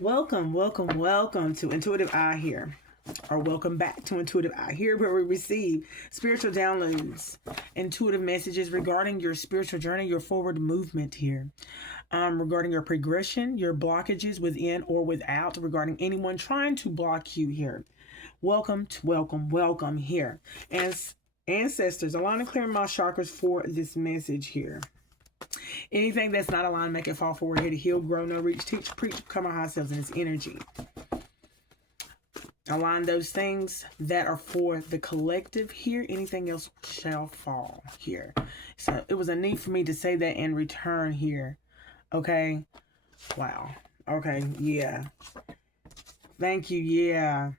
Welcome to Intuitive Eye here, or welcome back to Intuitive Eye here, where we receive spiritual downloads, intuitive messages regarding your spiritual journey, your forward movement here, regarding your progression, your blockages within or without, regarding anyone trying to block you here. Welcome here. As ancestors, align and clear my chakras for this message here. Anything that's not aligned, make it fall forward. Here to heal, grow, no reach, teach, preach, become our high selves in its energy. Align those things that are for the collective here. Anything else shall fall here. So it was a need for me to say that in return here. Okay. Wow. Okay. Yeah. Thank you. Yeah.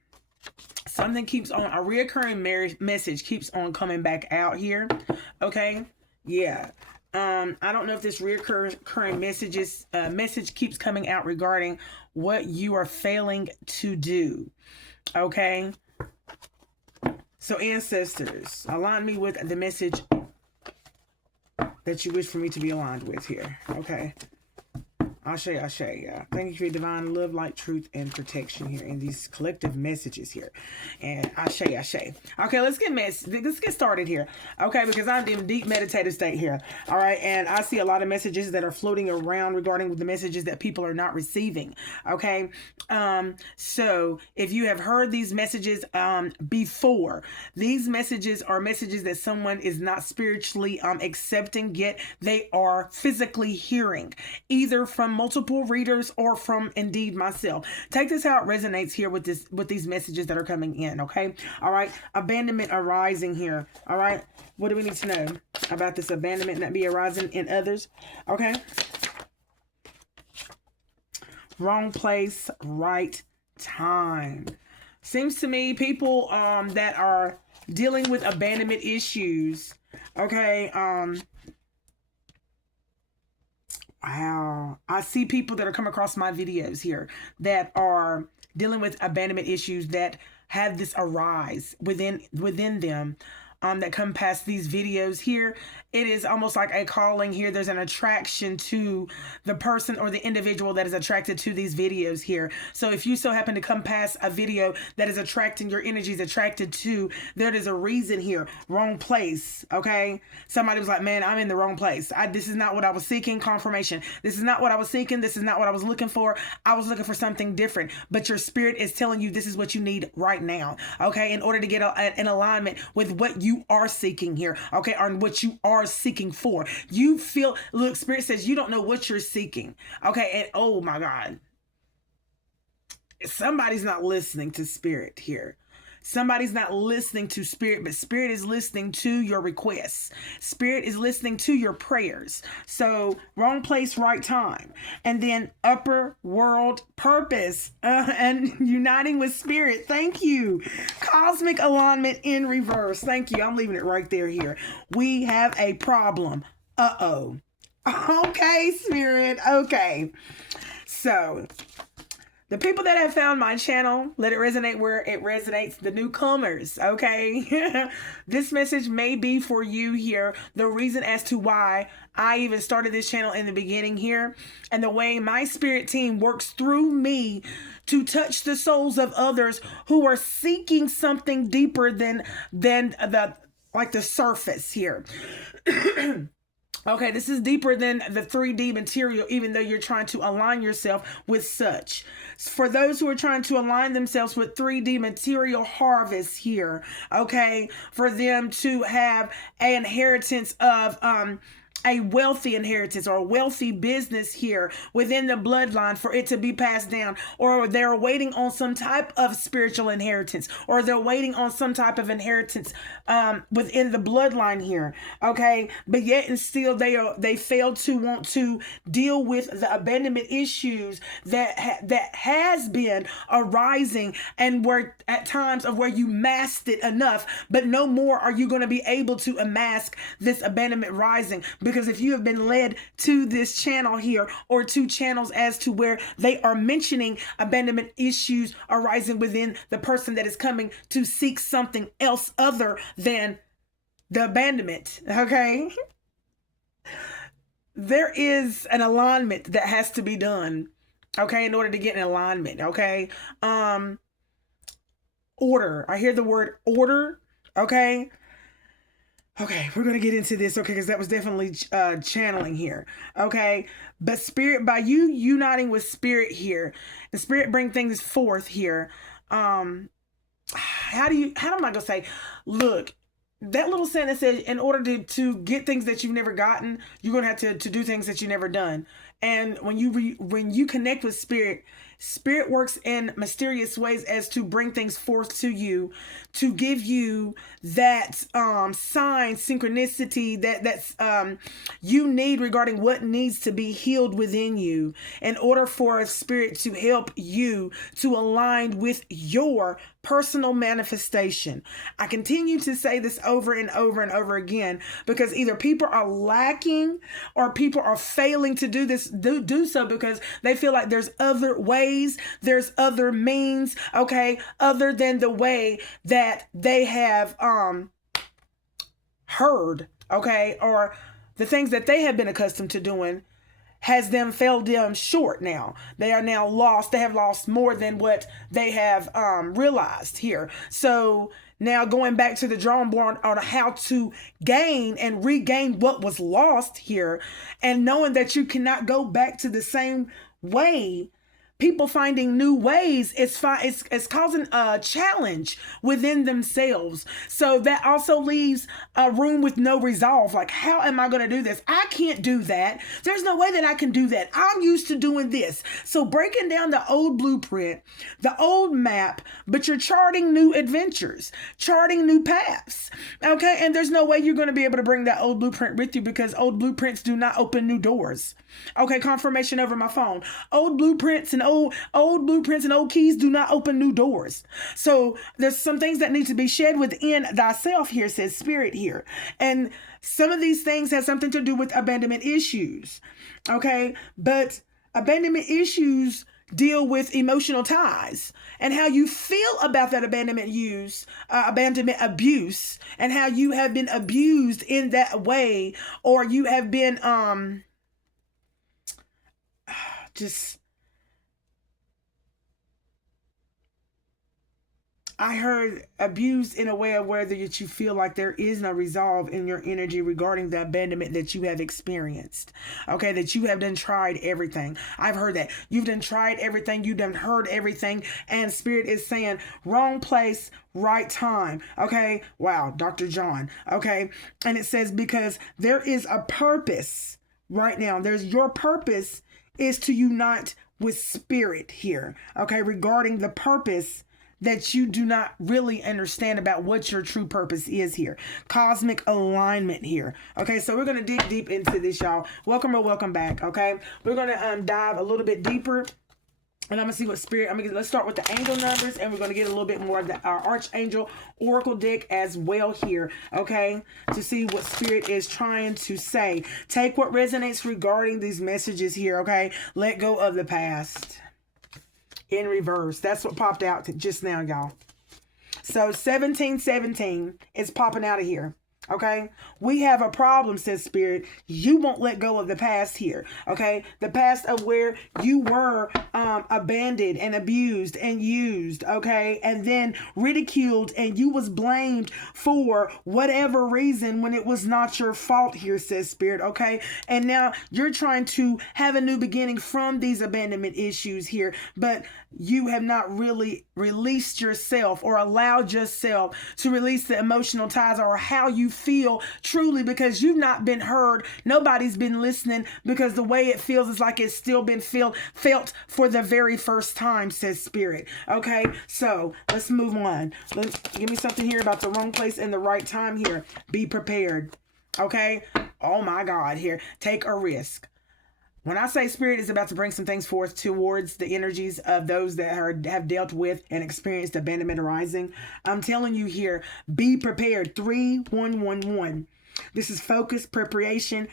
Something keeps on, a reoccurring message keeps on coming back out here. Okay. Yeah. I don't know if this reoccurring message keeps coming out regarding what you are failing to do. Okay. So ancestors, align me with the message that you wish for me to be aligned with here. Okay. Ashe, yeah. Thank you for your divine love, light, truth, and protection here in these collective messages here. And Ashe. Okay, let's get started here. Okay, because I'm in deep meditative state here. All right, and I see a lot of messages that are floating around regarding the messages that people are not receiving. Okay, so if you have heard these messages before, these messages are messages that someone is not spiritually accepting, yet they are physically hearing, either from multiple readers or from indeed myself. Take this how it resonates here with these messages that are coming in. Okay, all right. Abandonment arising here. All right, what do we need to know about this abandonment that be arising in others? Okay, wrong place, right time. Seems to me people that are dealing with abandonment issues. Okay, wow. I see people that are coming across my videos here that are dealing with abandonment issues that have this arise within them, that come past these videos here. It is almost like a calling here. There's an attraction to the person or the individual that is attracted to these videos here. So if you so happen to come past a video that is attracting your energies attracted to, there is a reason here. Wrong place. Okay. Somebody was like, man, I'm in the wrong place. This is not what I was seeking. Confirmation. This is not what I was seeking. This is not what I was looking for. I was looking for something different, but your spirit is telling you this is what you need right now. Okay. In order to get an alignment with what you are seeking here. Okay. Or what you are seeking for. You feel, look, spirit says you don't know what you're seeking. Okay. And oh my God, somebody's not listening to spirit here. Somebody's not listening to spirit, but spirit is listening to your requests. Spirit is listening to your prayers. So wrong place, right time. And then upper world purpose and uniting with spirit. Thank you. Cosmic alignment in reverse. Thank you. I'm leaving it right there here. We have a problem. Uh-oh. Okay, spirit. Okay. So the people that have found my channel, let it resonate where it resonates. The newcomers, okay? This message may be for you here. The reason as to why I even started this channel in the beginning here, and the way my spirit team works through me to touch the souls of others who are seeking something deeper than the surface here. Okay, this is deeper than the 3D material, even though you're trying to align yourself with such. For those who are trying to align themselves with 3D material harvest here, okay, for them to have an inheritance of a wealthy inheritance or a wealthy business here within the bloodline, for it to be passed down, or they're waiting on some type of spiritual inheritance, or they're waiting on some type of inheritance within the bloodline here. Okay, but yet and still they fail to want to deal with the abandonment issues that has been arising, and where at times of where you masked it enough, but no more are you going to be able to unmask this abandonment rising. Because if you have been led to this channel here, or to channels as to where they are mentioning abandonment issues arising within the person that is coming to seek something else other than the abandonment, okay? There is an alignment that has to be done okay, in order to get in alignment, okay? Order. I hear the word order, okay? Okay, we're going to get into this, okay, because that was definitely channeling here, okay? But spirit, by you uniting with spirit here, the spirit bring things forth here. How am I going to say, look, that little sentence says, in order to get things that you've never gotten, you're going to have to do things that you've never done. And when you connect with spirit, spirit works in mysterious ways as to bring things forth to you, to give you that sign, synchronicity that's you need regarding what needs to be healed within you, in order for a spirit to help you to align with your personal manifestation. I continue to say this over and over and over again, because either people are lacking or people are failing to do this, do so because they feel like there's other ways, there's other means, okay, other than the way that they have heard, okay, or the things that they have been accustomed to doing has them failed them short now. They are now lost. They have lost more than what they have realized here. So now going back to the drawing board on how to gain and regain what was lost here, and knowing that you cannot go back to the same way. People finding new ways is it's causing a challenge within themselves. So that also leaves a room with no resolve. Like, how am I going to do this? I can't do that. There's no way that I can do that. I'm used to doing this. So breaking down the old blueprint, the old map, but you're charting new adventures, charting new paths. Okay. And there's no way you're going to be able to bring that old blueprint with you, because old blueprints do not open new doors. Okay, confirmation over my phone. Old blueprints and old keys do not open new doors. So there's some things that need to be shed within thyself here, says spirit here. And some of these things have something to do with abandonment issues. Okay, but abandonment issues deal with emotional ties and how you feel about that abandonment abuse, and how you have been abused in that way, or you have been I heard abused in a way of whether that you feel like there is no resolve in your energy regarding the abandonment that you have experienced. Okay, that you have done tried everything. I've heard that. You've done tried everything. You've done heard everything. And spirit is saying, wrong place, right time. Okay, wow, Dr. John. Okay, and it says, because there is a purpose right now. There's your purpose is to unite with spirit here. Okay, regarding the purpose that you do not really understand about what your true purpose is here. Cosmic alignment here. Okay, so we're going to dig deep into this, y'all. Welcome or welcome back, okay? We're going to dive a little bit deeper. And I'm going to see what spirit, let's start with the angel numbers, and we're going to get a little bit more of our Archangel Oracle deck as well here, okay? To see what spirit is trying to say. Take what resonates regarding these messages here, okay? Let go of the past. In reverse. That's what popped out just now, y'all. So 1717 is popping out of here. Okay, we have a problem, says spirit. You won't let go of the past here. Okay, the past of where you were abandoned and abused and used. Okay, and then ridiculed, and you was blamed for whatever reason when it was not your fault here, says spirit. Okay, and now you're trying to have a new beginning from these abandonment issues here, but you have not really released yourself or allowed yourself to release the emotional ties or how you feel truly, because you've not been heard. Nobody's been listening, because the way it feels is like it's still been felt for the very first time, says spirit. Okay, so let's move on. Give me something here about the wrong place and the right time here. Be prepared. Okay, oh my God, here, take a risk. When I say spirit is about to bring some things forth towards the energies of those that have dealt with and experienced abandonment arising, I'm telling you here, be prepared. 3111. This is focus, preparation,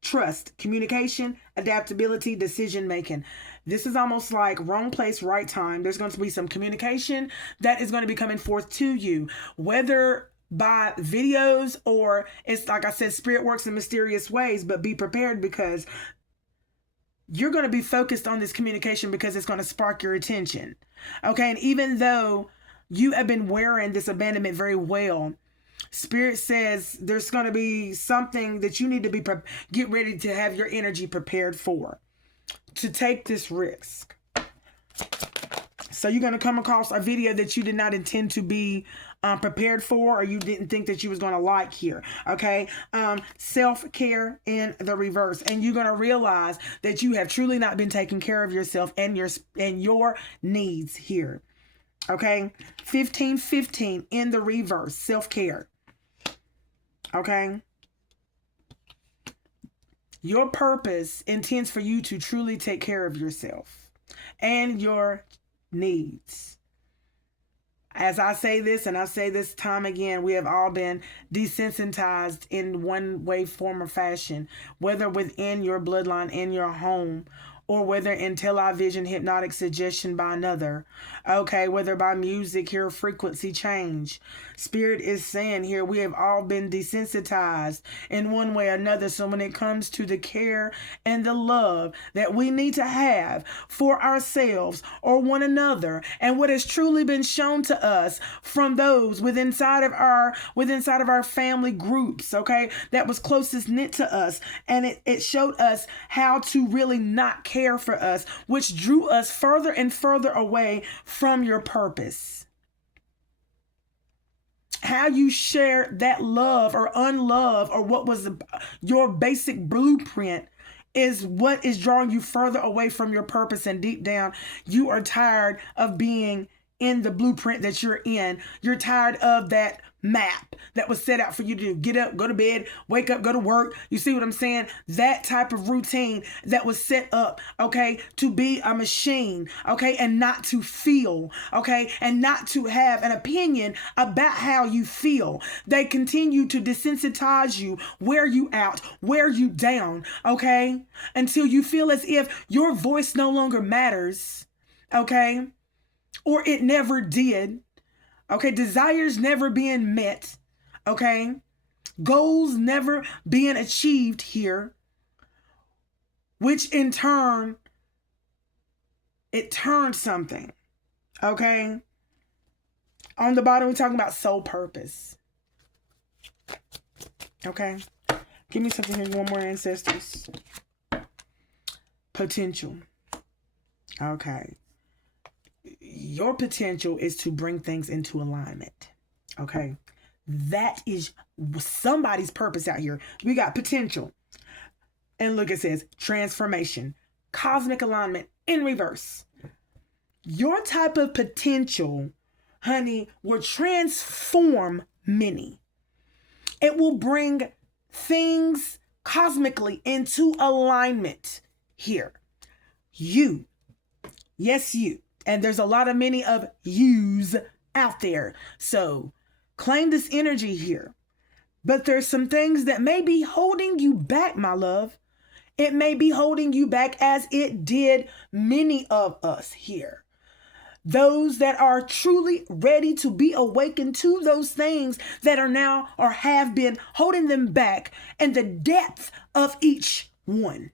trust, communication, adaptability, decision making. This is almost like wrong place, right time. There's going to be some communication that is going to be coming forth to you, whether by videos or it's like I said, spirit works in mysterious ways, but be prepared, because you're going to be focused on this communication because it's going to spark your attention. Okay. And even though you have been wearing this abandonment very well, Spirit says there's going to be something that you need to get ready to have your energy prepared for, to take this risk. So you're going to come across a video that you did not intend to be prepared for, or you didn't think that you was going to like here. Okay. Self-care in the reverse. And you're going to realize that you have truly not been taking care of yourself and your needs here. Okay. 1515 in the reverse. Self-care. Okay. Your purpose intends for you to truly take care of yourself and your needs. As I say this, and I say this time again, we have all been desensitized in one way, form, or fashion, whether within your bloodline, in your home, or whether in television, hypnotic suggestion by another. Okay, whether by music, hear frequency change. Spirit is saying here, we have all been desensitized in one way or another. So when it comes to the care and the love that we need to have for ourselves or one another, and what has truly been shown to us from those within inside of our family groups, okay, that was closest knit to us, and it showed us how to really not care for us, which drew us further and further away from your purpose. How you share that love or unlove, or what was your basic blueprint, is what is drawing you further away from your purpose. And deep down, you are tired of being in the blueprint that you're in. You're tired of that map that was set out for you to do. Get up, go to bed, wake up, go to work. You see what I'm saying? That type of routine that was set up, okay, to be a machine, okay, and not to feel, okay, and not to have an opinion about how you feel. They continue to desensitize you, wear you out, wear you down, okay, until you feel as if your voice no longer matters, okay, or it never did. Okay, desires never being met. Okay, goals never being achieved here, which in turn, it turned something. Okay, on the bottom, we're talking about soul purpose. Okay, give me something here. One more, ancestors. Potential. Okay. Your potential is to bring things into alignment. Okay. That is somebody's purpose out here. We got potential. And look, it says transformation, cosmic alignment in reverse. Your type of potential, honey, will transform many. It will bring things cosmically into alignment here. You. Yes, you. And there's a lot of many of yous out there. So claim this energy here. But there's some things that may be holding you back, my love. It may be holding you back, as it did many of us here. Those that are truly ready to be awakened to those things that are now or have been holding them back, and the depth of each one.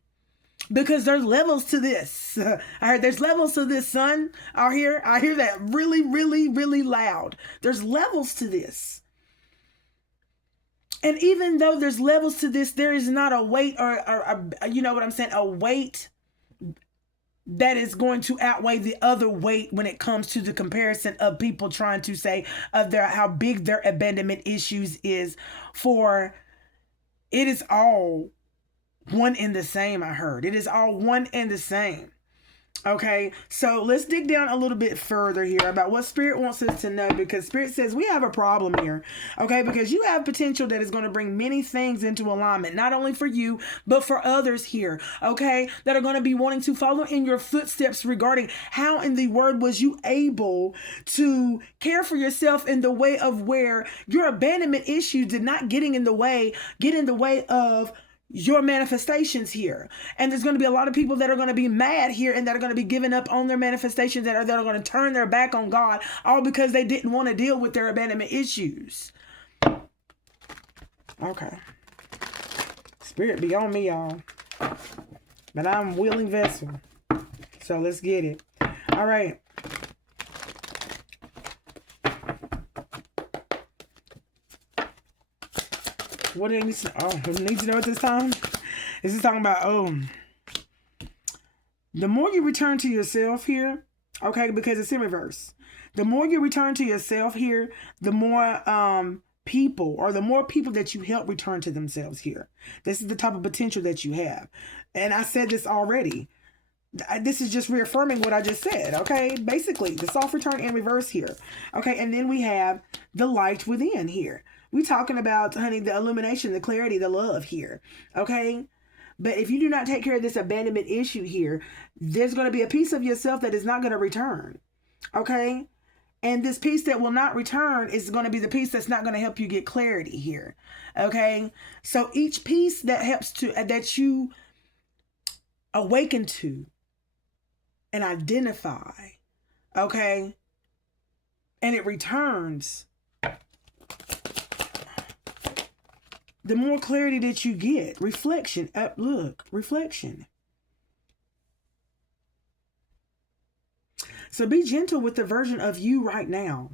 Because there's levels to this. I heard there's levels to this, son. I hear that really, really, really loud. There's levels to this. And even though there's levels to this, there is not a weight or you know what I'm saying, a weight that is going to outweigh the other weight when it comes to the comparison of people trying to say of how big their abandonment issues is. For it is all one and the same, I heard. It is all one and the same. Okay, so let's dig down a little bit further here about what Spirit wants us to know, because Spirit says we have a problem here. Okay, because you have potential that is going to bring many things into alignment, not only for you, but for others here. Okay, that are going to be wanting to follow in your footsteps regarding how in the word was you able to care for yourself in the way of where your abandonment issues did not get in the way of your manifestations here. And there's going to be a lot of people that are going to be mad here, and that are going to be giving up on their manifestations, that are going to turn their back on God, all because they didn't want to deal with their abandonment issues. Okay. Spirit be on me, y'all. But I'm a willing vessel. So let's get it. All right. What do they need to know? Oh, who needs to know at this time? This is talking about, the more you return to yourself here, okay, because it's in reverse. The more you return to yourself here, the more people, or the more people that you help return to themselves here. This is the type of potential that you have. And I said this already. This is just reaffirming what I just said, okay? Basically, the soft return in reverse here. Okay, and then we have the light within here. We're talking about, honey, the illumination, the clarity, the love here, okay? But if you do not take care of this abandonment issue here, there's going to be a piece of yourself that is not going to return, okay? And this piece that will not return is going to be the piece that's not going to help you get clarity here, okay? So each piece that helps to, that you awaken to and identify, okay, and it returns, the more clarity that you get. Reflection, reflection. So be gentle with the version of you right now.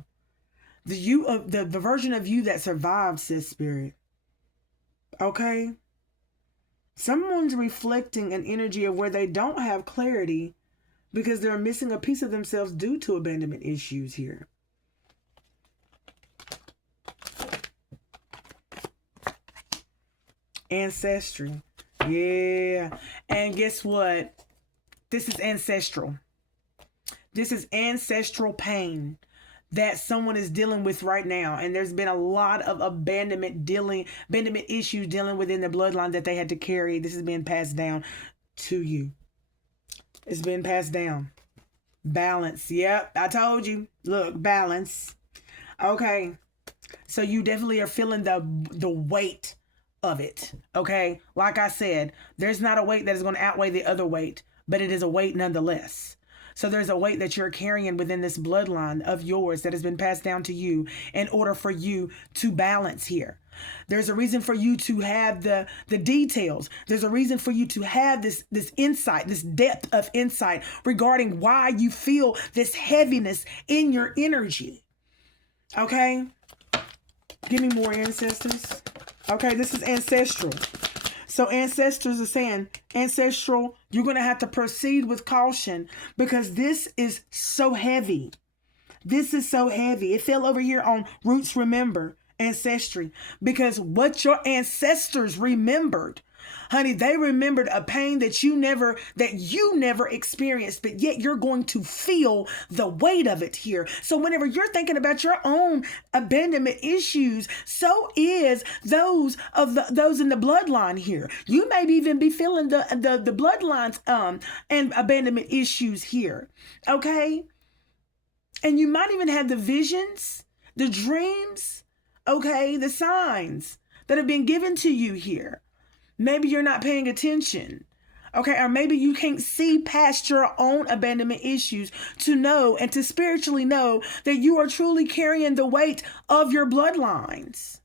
The version of you that survived, sis spirit. Okay? Someone's reflecting an energy of where they don't have clarity because they're missing a piece of themselves due to abandonment issues here. Ancestry. Yeah. And guess what? This is ancestral. This is ancestral pain that someone is dealing with right now. And there's been a lot of abandonment issues dealing within the bloodline that they had to carry. This has been passed down to you. It's been passed down. Balance. Yep, I told you. Look, balance. Okay. So you definitely are feeling the weight of it. Okay. Like I said, there's not a weight that is going to outweigh the other weight, but it is a weight nonetheless. So there's a weight that you're carrying within this bloodline of yours that has been passed down to you in order for you to balance here. There's a reason for you to have the details. There's a reason for you to have this insight, this depth of insight regarding why you feel this heaviness in your energy. Okay? Give me more, ancestors. Okay, this is ancestral. So ancestors are saying, ancestral, you're going to have to proceed with caution because this is so heavy. This is so heavy. It fell over here on Roots Remember, ancestry, because what your ancestors remembered, honey, they remembered a pain that you never experienced, but yet you're going to feel the weight of it here. So whenever you're thinking about your own abandonment issues, so is those in the bloodline here. You may even be feeling the bloodlines and abandonment issues here. Okay? And you might even have the visions, the dreams, okay, the signs that have been given to you here. Maybe you're not paying attention, okay? Or maybe you can't see past your own abandonment issues to know and to spiritually know that you are truly carrying the weight of your bloodlines.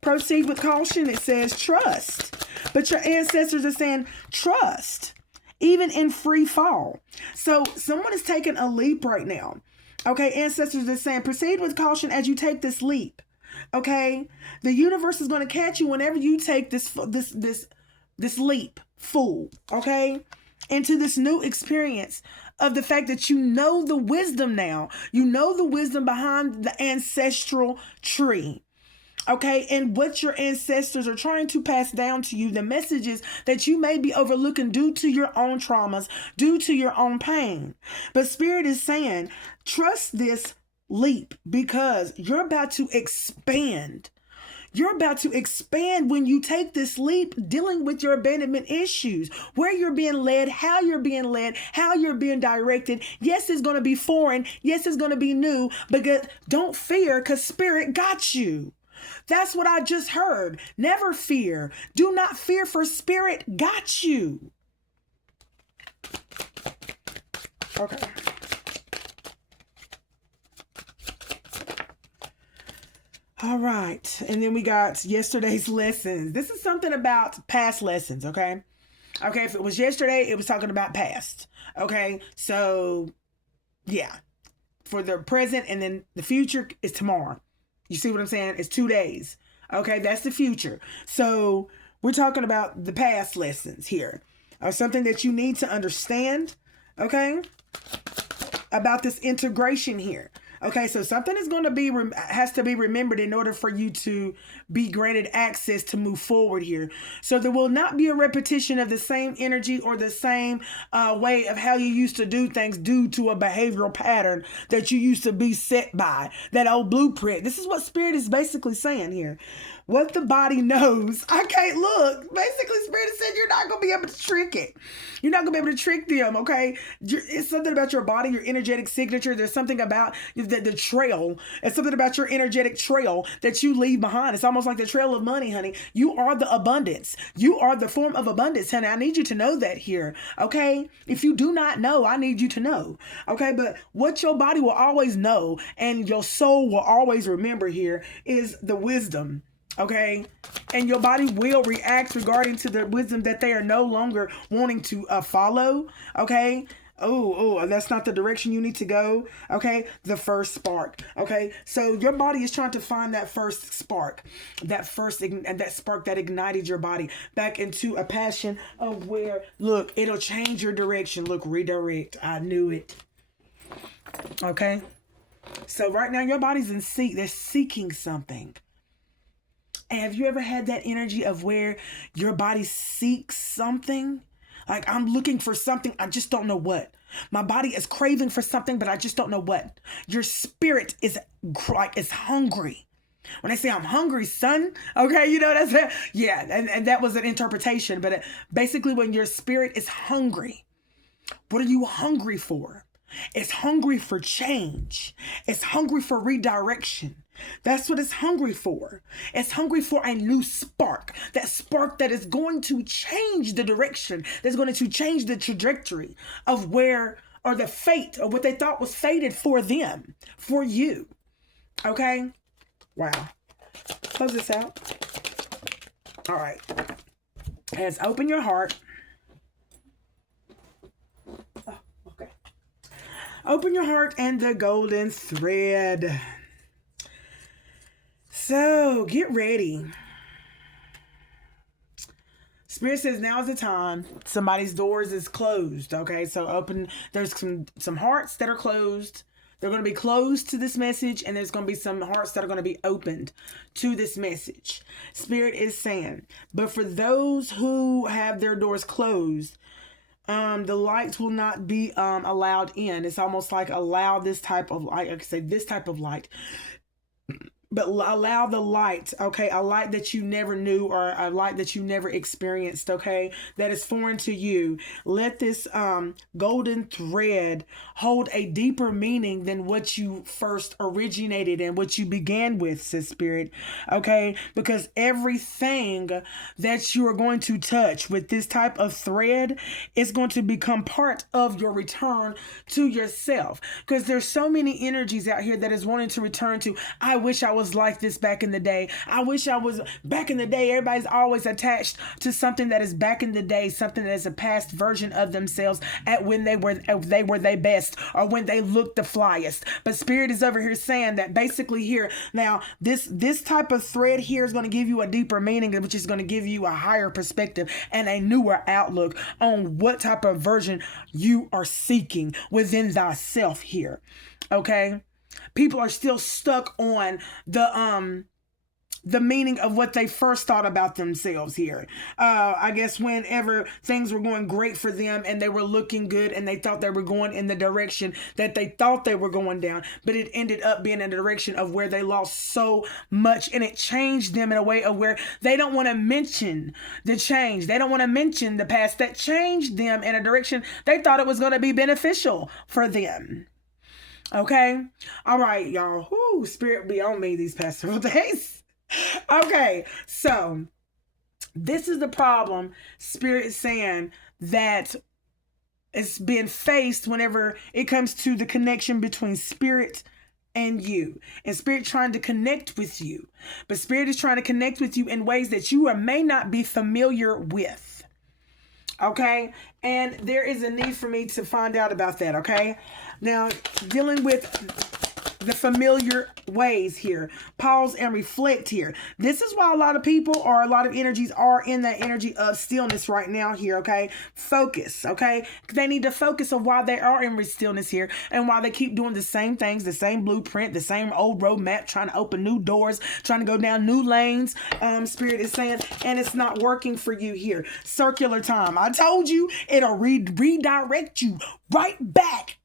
Proceed with caution, it says trust. But your ancestors are saying trust, even in free fall. So someone is taking a leap right now. Okay, ancestors are saying proceed with caution as you take this leap. Okay, the universe is going to catch you whenever you take this leap, fool. Okay, into this new experience of the fact that you know the wisdom now. You know the wisdom behind the ancestral tree. Okay, and what your ancestors are trying to pass down to you, the messages that you may be overlooking due to your own traumas, due to your own pain. But Spirit is saying, trust this leap because you're about to expand. You're about to expand when you take this leap dealing with your abandonment issues, where you're being led, how you're being directed. Yes, it's going to be foreign. Yes, it's going to be new, but don't fear because Spirit got you. That's what I just heard. Never fear. Do not fear, for Spirit got you. Okay. All right. And then we got yesterday's lessons. This is something about past lessons, okay? Okay, if it was yesterday, it was talking about past. Okay, so yeah, for the present, and then the future is tomorrow. You see what I'm saying? It's 2 days. Okay, that's the future. So we're talking about the past lessons here, or something that you need to understand. Okay, about this integration here. Okay, so something is going to be has to be remembered in order for you to be granted access to move forward here. So there will not be a repetition of the same energy or the same way of how you used to do things due to a behavioral pattern that you used to be set by, that old blueprint. This is what Spirit is basically saying here. What the body knows, I can't look. Basically, Spirit said you're not going to be able to trick it. You're not going to be able to trick them, okay? It's something about your body, your energetic signature. There's something about the trail. It's something about your energetic trail that you leave behind. It's almost like the trail of money, honey. You are the abundance. You are the form of abundance, honey. I need you to know that here, okay? If you do not know, I need you to know, okay? But what your body will always know and your soul will always remember here is the wisdom. Okay, and your body will react regarding to the wisdom that they are no longer wanting to follow. Okay, oh, that's not the direction you need to go. Okay, the first spark. Okay, so your body is trying to find that first spark, that spark that ignited your body back into a passion of where, look, it'll change your direction. Look, redirect. I knew it. Okay, so right now your body's in seek. They're seeking something. And have you ever had that energy of where your body seeks something? Like, I'm looking for something, I just don't know what. My body is craving for something, but I just don't know what. Your spirit is hungry. When I say I'm hungry, son, okay, you know, yeah, and that was an interpretation. But basically, when your spirit is hungry, what are you hungry for? It's hungry for change. It's hungry for redirection. That's what it's hungry for. It's hungry for a new spark. That spark that is going to change the direction. That's going to change the trajectory of where, or the fate of what they thought was fated for them, for you. Okay? Wow. Close this out. All right. As open your heart. Oh, okay. Open your heart and the golden thread. So, get ready. Spirit says now is the time. Somebody's doors is closed, okay? So open, there's some hearts that are closed. They're going to be closed to this message, and there's going to be some hearts that are going to be opened to this message. Spirit is saying, but for those who have their doors closed, the lights will not be allowed in. It's almost like allow this type of light, I could say this type of light. But allow the light, okay, a light that you never knew or a light that you never experienced, okay, that is foreign to you. Let this golden thread hold a deeper meaning than what you first originated and what you began with, says Spirit, okay, because everything that you are going to touch with this type of thread is going to become part of your return to yourself, because there's so many energies out here that is wanting to return to, I wish I was like this back in the day. I wish I was back in the day. Everybody's always attached to something that is back in the day, something that is a past version of themselves at when they were their best or when they looked the flyest. But Spirit is over here saying that basically here now this type of thread here is going to give you a deeper meaning, which is going to give you a higher perspective and a newer outlook on what type of version you are seeking within thyself here. Okay? People are still stuck on the meaning of what they first thought about themselves here. I guess whenever things were going great for them and they were looking good and they thought they were going in the direction that they thought they were going down, but it ended up being in the direction of where they lost so much, and it changed them in a way of where they don't want to mention the change. They don't want to mention the past that changed them in a direction they thought it was going to be beneficial for them. Okay. All right, y'all. Whoo, Spirit be on me these past several days. Okay. So this is the problem Spirit is saying that it's been faced whenever it comes to the connection between Spirit and you, and Spirit trying to connect with you, but Spirit is trying to connect with you in ways that you may not be familiar with. Okay, and there is a need for me to find out about that. Okay, now dealing with the familiar ways here. Pause and reflect here. This is why a lot of people or a lot of energies are in that energy of stillness right now here, okay? Focus, okay? They need to focus on why they are in stillness here and why they keep doing the same things, the same blueprint, the same old roadmap, trying to open new doors, trying to go down new lanes, Spirit is saying, and it's not working for you here. Circular time. I told you it'll redirect you right back,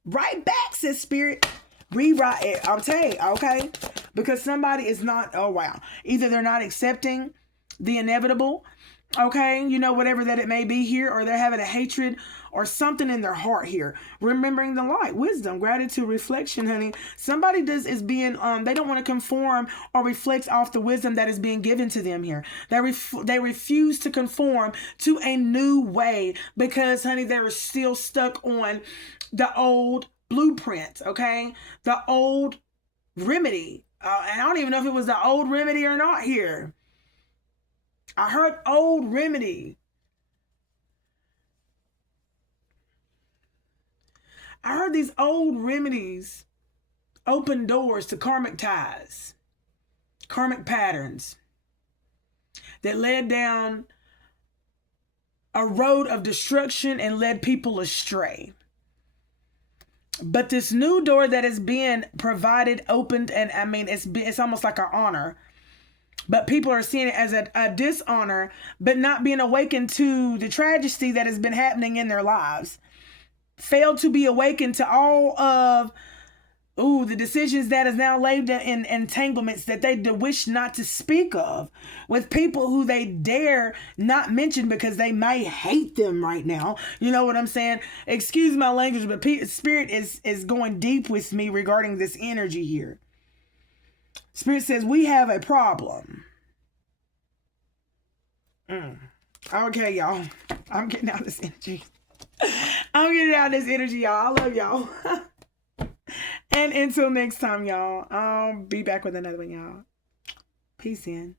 says Spirit. Rewrite it. I'll tell you, okay? Because somebody is not, oh wow. Either they're not accepting the inevitable, okay? You know, whatever that it may be here, or they're having a hatred or something in their heart here. Remembering the light, wisdom, gratitude, reflection, honey. Somebody is being, they don't want to conform or reflect off the wisdom that is being given to them here. They refuse to conform to a new way because, honey, they're still stuck on the old blueprint, okay? The old remedy. And I don't even know if it was the old remedy or not here. I heard old remedy. I heard these old remedies open doors to karmic ties, karmic patterns that led down a road of destruction and led people astray. But this new door that is being provided, opened, and I mean, it's almost like an honor. But people are seeing it as a dishonor, but not being awakened to the tragedy that has been happening in their lives. Failed to be awakened to all of the decisions that is now laid in entanglements that they wish not to speak of with people who they dare not mention because they may hate them right now. You know what I'm saying? Excuse my language, but Spirit is going deep with me regarding this energy here. Spirit says we have a problem. Okay, y'all. I'm getting out of this energy. Y'all. I love y'all. And until next time, y'all, I'll be back with another one, y'all. Peace in.